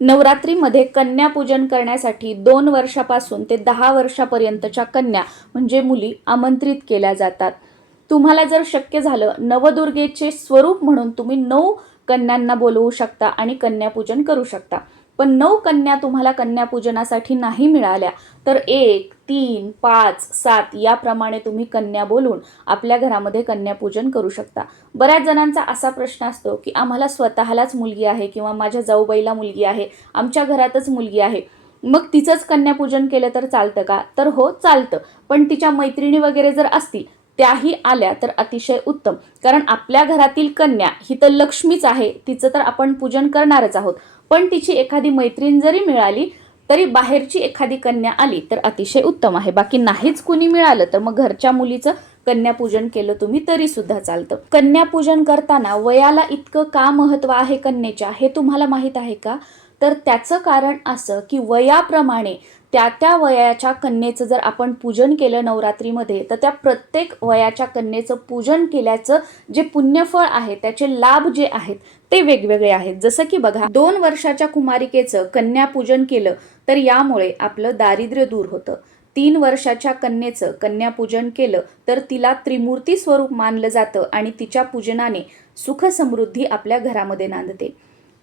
नवरात्रीमध्ये कन्यापूजन करण्यासाठी दोन वर्षापासून ते दहा वर्षापर्यंतच्या कन्या म्हणजे मुली आमंत्रित केल्या जातात. तुम्हाला जर शक्य झालं नवदुर्गेचे स्वरूप म्हणून तुम्ही नऊ कन्यांना बोलवू शकता आणि कन्यापूजन करू शकता. पण नऊ कन्या तुम्हाला कन्यापूजनासाठी नाही मिळाल्या. तर एक तीन पाच सात याप्रमाणे तुम्ही कन्या बोलून आपल्या घरामध्ये कन्यापूजन करू शकता. बऱ्याच जणांचा असा प्रश्न असतो की आम्हाला स्वतःलाच मुलगी आहे किंवा माझ्या जाऊबाईला मुलगी आहे आमच्या घरातच मुलगी आहे. मग तिचंच कन्यापूजन केलं तर चालतं का? तर हो चालतं. पण तिच्या मैत्रिणी वगैरे जर असतील त्याही आल्या तर अतिशय उत्तम. कारण आपल्या घरातील कन्या ही तर लक्ष्मीच आहे तिचं तर आपण पूजन करणारच आहोत. पण तिची एखादी मैत्रीण जरी मिळाली तरी बाहेरची एखादी कन्या आली तर अतिशय उत्तम आहे. बाकी नाहीच कुणी मिळालं तर मग घरच्या मुलीचं कन्यापूजन केलं तुम्ही तरी सुद्धा चालतं. कन्यापूजन करताना वयाला इतकं का महत्त्व आहे कन्येच्या हे तुम्हाला माहीत आहे का? तर त्याचं कारण असं की वयाप्रमाणे त्या त्या वयाच्या कन्येचं जर आपण पूजन केलं नवरात्रीमध्ये तर त्या प्रत्येक वयाच्या कन्येचं पूजन केल्याचं जे पुण्यफळ आहे त्याचे लाभ जे आहेत ते वेगवेगळे आहेत. जसं की बघा दोन वर्षाच्या कुमारिकेचं कन्यापूजन केलं तर यामुळे आपलं दारिद्र्य दूर होतं. तीन वर्षाच्या कन्येचं कन्यापूजन केलं तर तिला त्रिमूर्ती स्वरूप मानलं जातं आणि तिच्या पूजनाने सुख समृद्धी आपल्या घरामध्ये नांदते.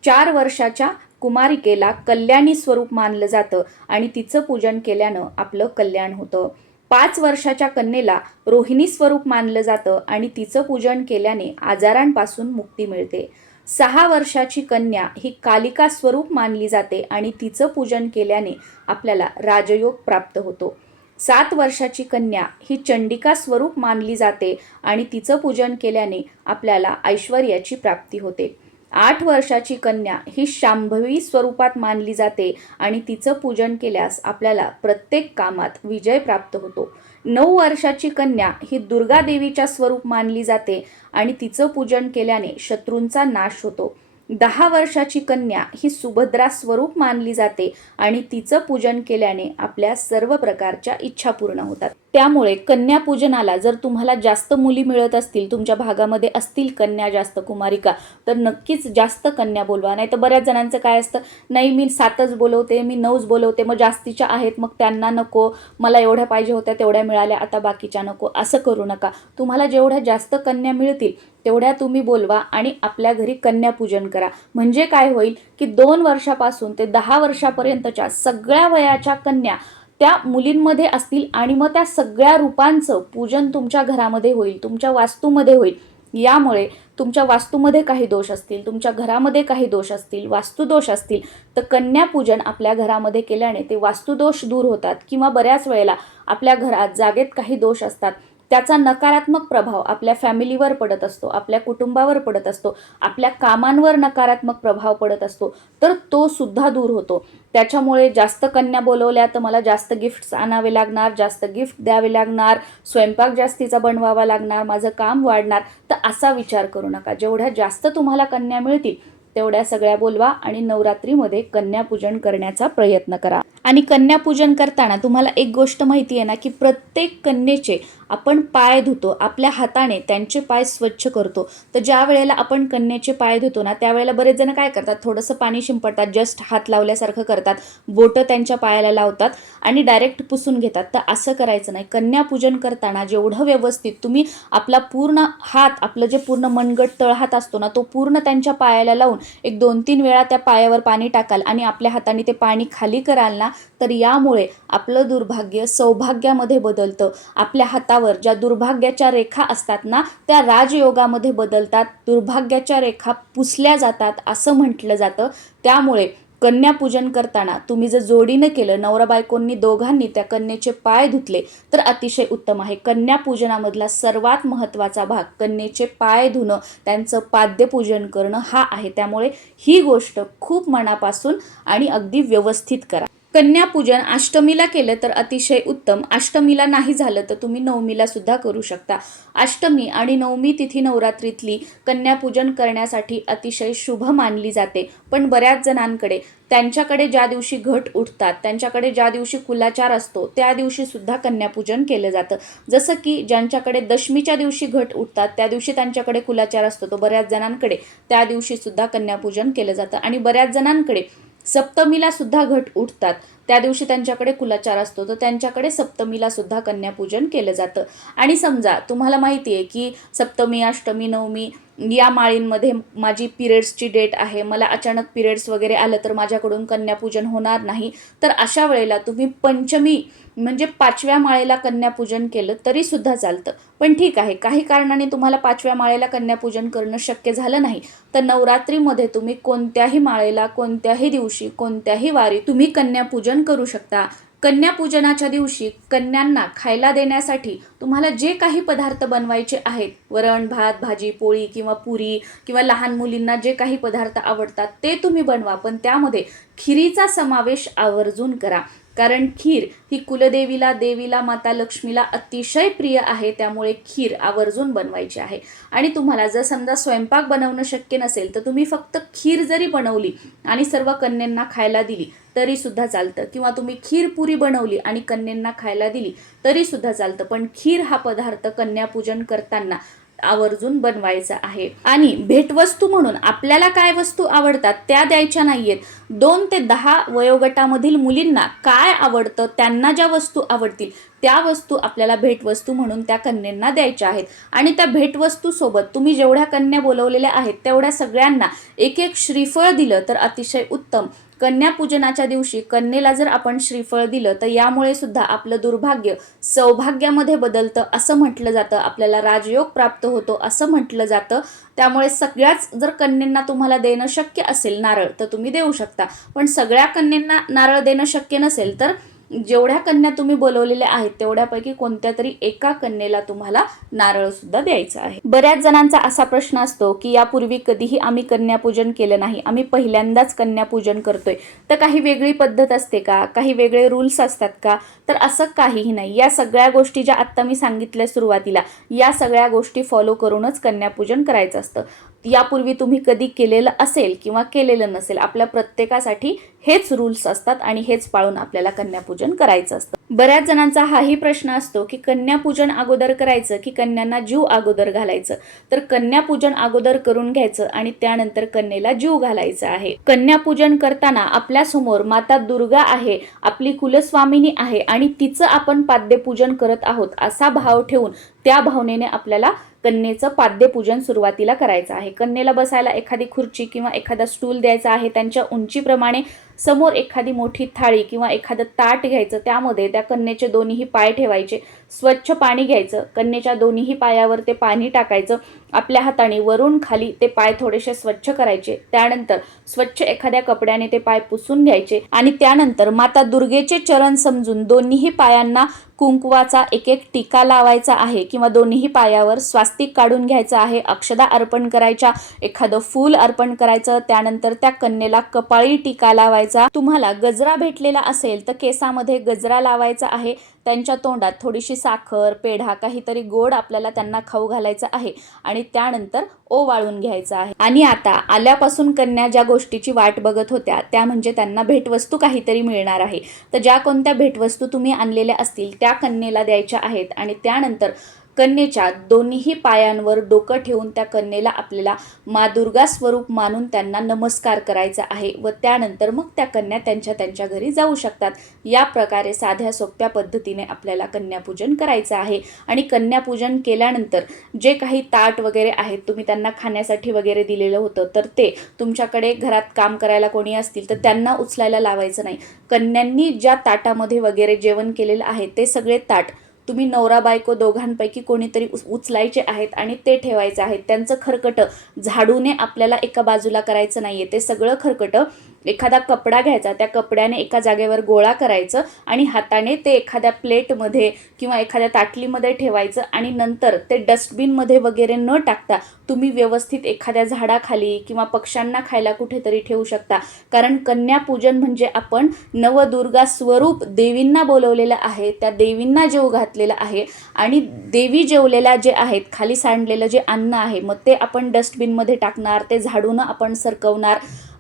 चार वर्षाच्या कुमारिकेला कल्याणी स्वरूप मानलं जातं आणि तिचं पूजन केल्यानं आपलं कल्याण होतं. पाच वर्षाच्या कन्येला रोहिणी स्वरूप मानलं जातं आणि तिचं पूजन केल्याने आजारांपासून मुक्ती मिळते. सहा वर्षाची कन्या ही कालिका स्वरूप मानली जाते आणि तिचं पूजन केल्याने आपल्याला राजयोग प्राप्त होतो. सात वर्षाची कन्या ही चंडिका स्वरूप मानली जाते आणि तिचं पूजन केल्याने आपल्याला ऐश्वर्याची प्राप्ती होते. आठ वर्षाची कन्या ही शांभवी स्वरूपात मानली जाते आणि तिचं पूजन केल्यास आपल्याला प्रत्येक कामात विजय प्राप्त होतो. नऊ वर्षाची कन्या ही दुर्गा देवीच्या स्वरूप मानली जाते आणि तिचं पूजन केल्याने शत्रूंचा नाश होतो. दहा वर्षाची कन्या ही सुभद्रा स्वरूप मानली जाते आणि तिचं पूजन केल्याने आपल्या सर्व प्रकारच्या इच्छा पूर्ण होतात. त्यामुळे कन्या पूजनाला जर तुम्हाला जास्त मुली मिळत असतील तुमच्या भागामध्ये असतील कन्या जास्त कुमारिका तर नक्कीच जास्त कन्या बोलवा. नाही तर बऱ्याच जणांचं काय असतं नाही मी सातच बोलवते मी नऊच बोलवते मग जास्तीच्या आहेत मग त्यांना नको मला एवढ्या पाहिजे होत्या तेवढ्या मिळाल्या आता बाकीच्या नको. असं करू नका. तुम्हाला जेवढ्या जास्त कन्या मिळतील तेवढ्या तुम्ही बोलवा आणि आपल्या घरी कन्यापूजन करा. म्हणजे काय होईल की दोन वर्षापासून ते दहा वर्षापर्यंतच्या सगळ्या वयाच्या कन्या त्या मुलींमध्ये असतील आणि मग त्या सगळ्या रूपांचं पूजन तुमच्या घरामध्ये होईल तुमच्या वास्तूमध्ये होईल. यामुळे तुमच्या वास्तूमध्ये काही दोष असतील तुमच्या घरामध्ये काही दोष असतील वास्तुदोष असतील तर कन्यापूजन आपल्या घरामध्ये केल्याने ते वास्तुदोष दूर होतात. किंवा बऱ्याच वेळेला आपल्या घरात जागेत काही दोष असतात. त्याचा नकारात्मक प्रभाव आपल्या फॅमिलीवर पडत असतो आपल्या कुटुंबावर पडत असतो आपल्या कामांवर नकारात्मक प्रभाव पडत असतो तर तो सुद्धा दूर होतो. त्याच्यामुळे जास्त कन्या बोलवल्या तर मला जास्त गिफ्ट्स आणावे लागणार जास्त गिफ्ट द्यावे लागणार स्वयंपाक जास्तीचा बनवावा लागणार माझं काम वाढणार तर असा विचार करू नका. जेवढ्या जास्त तुम्हाला कन्या मिळतील तेवढ्या सगळ्या बोलवा आणि नवरात्रीमध्ये कन्यापूजन करण्याचा प्रयत्न करा. आणि कन्यापूजन करताना तुम्हाला एक गोष्ट माहिती आहे ना की प्रत्येक कन्येचे आपण पाय धुतो आपल्या हाताने त्यांचे पाय स्वच्छ करतो. तर ज्या वेळेला आपण कन्याचे पाय धुतो ना त्यावेळेला बरेच जण काय करतात थोडंसं पाणी शिंपडतात जस्ट हात लावल्यासारखं करतात बोटं त्यांच्या पायाला लावतात आणि डायरेक्ट पुसून घेतात. तर असं करायचं नाही. कन्यापूजन करताना जेवढं व्यवस्थित तुम्ही आपला पूर्ण हात आपलं जे पूर्ण मनगट तळहात असतो ना तो पूर्ण त्यांच्या पायाला लावून एक दोन तीन वेळा त्या पायावर पाणी टाकाल आणि आपल्या हाताने ते पाणी खाली कराल ना तर यामुळे आपलं दुर्भाग्य सौभाग्यामध्ये बदलतं. आपल्या हातावर ज्या दुर्भाग्याच्या रेखा असतात ना त्या राजयोगामध्ये बदलतात. दुर्भाग्याच्या रेखा पुसल्या जातात असं म्हटलं जातं. त्यामुळे कन्यापूजन करताना तुम्ही जर जोडीनं केलं नवरा बायकोंनी दोघांनी त्या कन्येचे पाय धुतले तर अतिशय उत्तम आहे. कन्यापूजनामधला सर्वात महत्त्वाचा भाग कन्येचे पाय धुणं त्यांचं पाद्यपूजन करणं हा आहे. त्यामुळे ही गोष्ट खूप मनापासून आणि अगदी व्यवस्थित करा. कन्यापूजन अष्टमीला केलं तर अतिशय उत्तम. अष्टमीला नाही झालं तर तुम्ही नवमीला सुद्धा करू शकता. अष्टमी आणि नवमी तिथी नवरात्रीतली कन्यापूजन करण्यासाठी अतिशय शुभ मानली जाते. पण बऱ्याच जणांकडे त्यांच्याकडे ज्या दिवशी घट उठतात त्यांच्याकडे ज्या दिवशी कुलाचार असतो त्या दिवशी सुद्धा कन्यापूजन केलं जातं. जसं की ज्यांच्याकडे दशमीच्या दिवशी घट उठतात त्या दिवशी त्यांच्याकडे कुलाचार असतो तो बऱ्याच जणांकडे त्या दिवशी सुद्धा कन्यापूजन केलं जातं. आणि बऱ्याच जणांकडे सप्तमीला सुद्धा घट उठतात. त्या दिवशी त्यांच्याकडे कुलाचार असतो तर त्यांच्याकडे सप्तमीला सुद्धा कन्यापूजन केलं जातं. आणि समजा तुम्हाला माहिती आहे की सप्तमी अष्टमी नवमी या माळींमध्ये माझी पिरियड्सची डेट आहे. मला अचानक पिरियड्स वगैरे आलं तर माझ्याकडून कन्यापूजन होणार नाही. तर अशा वेळेला तुम्ही पंचमी म्हणजे पाचव्या माळेला कन्यापूजन केलं तरी सुद्धा चालतं. पण ठीक आहे काही कारणाने तुम्हाला पाचव्या माळेला कन्यापूजन करणं शक्य झालं नाही. तर नवरात्रीमध्ये तुम्ही कोणत्याही माळेला कोणत्याही दिवशी कोणत्याही वारी तुम्ही कन्यापूजन करू शकता. कन्यापूजनाच्या दिवशी कन्यांना खायला देण्यासाठी तुम्हाला जे काही पदार्थ बनवायचे आहेत वरण भात भाजी पोळी किंवा पुरी किंवा लहान मुलींना जे काही पदार्थ आवडतात ते तुम्ही बनवा पण त्यामध्ये खिरीचा समावेश आवर्जून करा. कारण खीर ही कुलदेवीला देवीला माता लक्ष्मीला अतिशय प्रिय आहे त्यामुळे खीर आवर्जून बनवायची आहे. आणि तुम्हाला जर समजा स्वयंपाक बनवणं शक्य नसेल तर तुम्ही फक्त खीर जरी बनवली आणि सर्व कन्यांना खायला दिली तरीसुद्धा चालतं. किंवा तुम्ही खीरपुरी बनवली आणि कन्यांना खायला दिली तरीसुद्धा चालतं. पण खीर हा पदार्थ कन्यापूजन करताना आवर्जून बनवायचा आहे. आणि भेटवस्तू म्हणून आपल्याला काय वस्तू आवडतात त्या द्यायच्या नाहीयेत. दोन ते दहा वयोगटामधील मुलींना काय आवडतं त्यांना ज्या वस्तू आवडतील त्या वस्तू आपल्याला भेटवस्तू म्हणून त्या कन्यांना द्यायच्या आहेत. आणि त्या भेटवस्तूसोबत तुम्ही जेवढ्या कन्या बोलवलेल्या आहेत तेवढ्या सगळ्यांना एक एक श्रीफळ दिलं तर अतिशय उत्तम. कन्यापूजनाच्या दिवशी कन्येला जर आपण श्रीफळ दिलं तर यामुळे सुद्धा आपलं दुर्भाग्य सौभाग्यामध्ये बदलतं असं म्हटलं जातं. आपल्याला राजयोग प्राप्त होतो असं म्हटलं जातं. त्यामुळे सगळ्याच जर कन्यांना तुम्हाला देणं शक्य असेल नारळ तर तुम्ही देऊ शकता. पण सगळ्या कन्यांना नारळ देणं शक्य नसेल तर जेवढ्या कन्या तुम्ही बोलवलेल्या आहेत तेवढ्यापैकी कोणत्या तरी एका कन्येला तुम्हाला नारळ सुद्धा द्यायचं आहे. बऱ्याच जणांचा असा प्रश्न असतो की यापूर्वी कधीही आम्ही कन्यापूजन केलं नाही. आम्ही पहिल्यांदाच कन्यापूजन करतोय. तर काही वेगळी पद्धत असते का? काही वेगळे रूल्स असतात का? तर असं काहीही नाही. या सगळ्या गोष्टी ज्या आत्ता मी सांगितल्या सुरुवातीला या सगळ्या गोष्टी फॉलो करूनच कन्यापूजन करायचं असतं. यापूर्वी तुम्ही कधी केलेलं असेल किंवा केलेलं नसेल आपल्या प्रत्येकासाठी हेच रूल्स असतात आणि हेच पाळून आपल्याला कन्यापूजन करायचं असतं. बऱ्याच जणांचा हाही प्रश्न असतो की कन्यापूजन अगोदर करायचं की कन्यांना जीव अगोदर घालायचं? तर कन्यापूजन अगोदर करून घ्यायचं आणि त्यानंतर कन्येला जीव घालायचा आहे. कन्यापूजन करताना आपल्यासमोर माता दुर्गा आहे आपली कुलस्वामिनी आहे आणि तिचं आपण पाद्यपूजन करत आहोत असा भाव ठेवून त्या भावनेने आपल्याला कन्येचं पाद्यपूजन सुरुवातीला करायचं आहे. कन्येला बसायला एखादी खुर्ची किंवा एखादा स्टूल द्यायचा आहे त्यांच्या उंचीप्रमाणे समोर एखादी मोठी थाळी किंवा एखादं ताट घ्यायचं त्यामध्ये त्या कन्येचे दोन्हीही पाय ठेवायचे. स्वच्छ पाणी घ्यायचं. कन्येच्या दोन्हीही पायावर ते पाणी टाकायचं. आपल्या हाताने वरून खाली ते पाय थोडेसे स्वच्छ करायचे. त्यानंतर स्वच्छ एखाद्या कपड्याने ते पाय पुसून घ्यायचे आणि त्यानंतर माता दुर्गेचे चरण समजून दोन्हीही पायांना कुंकवाचा एक एक टीका लावायचा आहे किंवा दोन्हीही पायावर स्वास्तिक काढून घ्यायचं आहे. अक्षदा अर्पण करायच्या. एखादं फूल अर्पण करायचं. त्यानंतर त्या कन्येला कपाळी टीका लावायचा. तुम्हाला गजरा भेटलेला असेल तर केसामध्ये गजरा लावायचा आहे. त्यांच्या तोंडात थोडीशी साखर पेढा काहीतरी गोड आपल्याला त्यांना खाऊ घालायचा आहे आणि त्यानंतर ओवाळून घ्यायचा आहे. आणि आता आल्यापासून कन्या ज्या गोष्टीची वाट बघत होत्या त्या म्हणजे त्यांना भेटवस्तू काहीतरी मिळणार आहे. तर ज्या कोणत्या भेटवस्तू तुम्ही आणलेल्या असतील त्या कन्येला द्यायच्या आहेत आणि त्यानंतर कन्येच्या दोन्हीही पायांवर डोकं ठेवून त्या कन्येला आपल्याला मा दुर्गा स्वरूप मानून त्यांना नमस्कार करायचा आहे व त्यानंतर मग त्या कन्या त्यांच्या त्यांच्या घरी जाऊ शकतात. या प्रकारे साध्या सोप्या पद्धतीने आपल्याला कन्यापूजन करायचं आहे. आणि कन्यापूजन केल्यानंतर जे काही ताट वगैरे आहेत तुम्ही त्यांना खाण्यासाठी वगैरे दिलेलं होतं तर ते तुमच्याकडे घरात काम करायला कोणी असतील तर त्यांना उचलायला लावायचं नाही. कन्यांनी ज्या ताटामध्ये वगैरे जेवण केलेलं आहे ते सगळे ताट तुम्ही नवरा बायको दोघांपैकी कोणीतरी उच उचलायचे आहेत आणि ते ठेवायचे आहेत. त्यांचं खरकटं झाडूने आपल्याला एका बाजूला करायचं नाही आहे ते सगळं खरकटं एखादा कपडा घ्यायचा त्या कपड्याने एका जागेवर गोळा करायचं आणि हाताने ते एखाद्या प्लेटमध्ये किंवा एखाद्या ताटलीमध्ये ठेवायचं आणि नंतर ते डस्टबिनमध्ये वगैरे न टाकता तुम्ही व्यवस्थित एखाद्या झाडाखाली किंवा पक्ष्यांना खायला कुठेतरी ठेवू शकता. कारण कन्यापूजन म्हणजे आपण नवदुर्गा स्वरूप देवींना बोलवलेलं आहे त्या देवींना जेव घातलेलं आहे आणि देवी जेवलेल्या जे आहेत खाली सांडलेलं जे अन्न आहे मग ते आपण डस्टबिनमध्ये टाकणार ते झाडून आपण सरकवणार.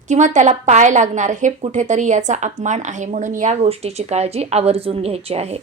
किंवा त्याला पाय लागणार हे कुठेतरी याचा अपमान आहे म्हणून या गोष्टीची काळजी आवर्जून घ्यायची आहे.